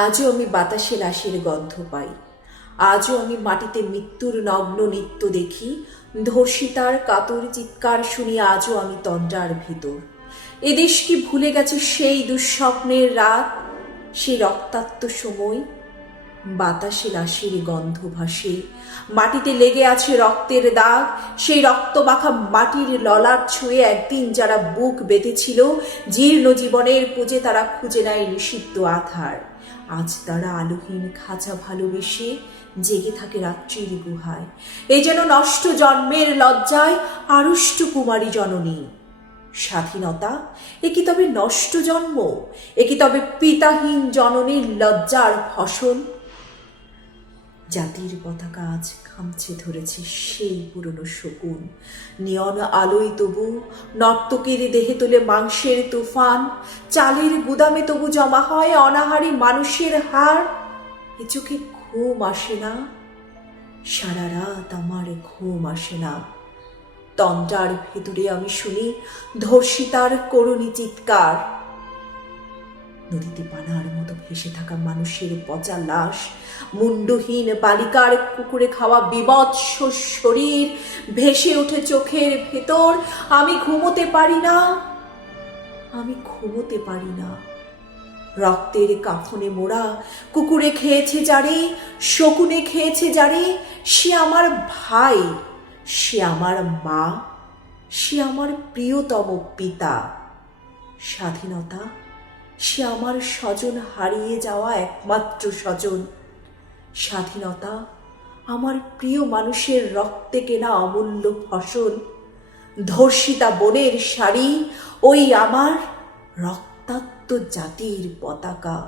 আজও আমি বাতাসে লাশের গন্ধ পাই, আজও আমি মাটিতে মৃত্যুর নগ্ন নৃত্য দেখি, ধর্ষিতার কাতর চিৎকার শুনি আজও আমি তন্দ্রার ভিতর। এদেশ কি ভুলে গেছে সেই দুঃস্বপ্নের রাত, সেই রক্তাক্ত সময়? বাতাসে লাশের গন্ধ ভাসে, মাটিতে লেগে আছে রক্তের দাগ, সেই রক্ত মাখা মাটির ললাট ছুঁয়ে একদিন যারা বুক বেঁধেছিল জীর্ণ জীবনের পুজে, তারা খুঁজে নেয় নিষিদ্ধ আধার। আজ তারা আলোহীন খাঁচা ভালোবেসে জেগে থাকে রাত্রির গুহায়। এই যেন নষ্ট জন্মের লজ্জায় আড়ষ্ট কুমারী জননী। স্বাধীনতা এ কি তবে নষ্ট জন্ম? এ কি তবে পিতাহীন জননীর লজ্জার ফসল? জাতির পতাকা আজ খামছে ধরেছে সেই পুরনো শকুন। নিয়ন আলোয় তবু নর্তকীর দেহে তোলে মাংসের তুফান, চালের গুদামে তবু জমা হয় অনাহারী মানুষের হাড়। এ চোখে ঘুম আসে না, সারা রাত আমার ঘুম আসে না। তন্দ্রার ভেতরে আমি শুনি ধর্ষিতার করুণী চিৎকার। নদীতে পানার মতো ভেসে থাকা মানুষের পচা লাশ, মুন্ডহীন বালিকার কুকুরে খাওয়া বিবৎস শরীর ভেসে ওঠে চোখের ভেতর। আমি ঘুমোতে পারি না, আমি ঘুমোতে পারি না। রক্তের কাফনে মোড়া কুকুরে খেয়েছে যারে, শকুনে খেয়েছে যারে, সে আমার ভাই, সে আমার মা, সে আমার প্রিয়তম পিতা। স্বাধীনতা সে আমার স্বজন হারিয়ে যাওয়া একমাত্র স্বজন। স্বাধীনতা আমার প্রিয় মানুষের রক্তে কেনা অমূল্য ফসল। ধর্ষিতা বোনের শাড়ি ওই আমার রক্তাক্ত জাতির পতাকা।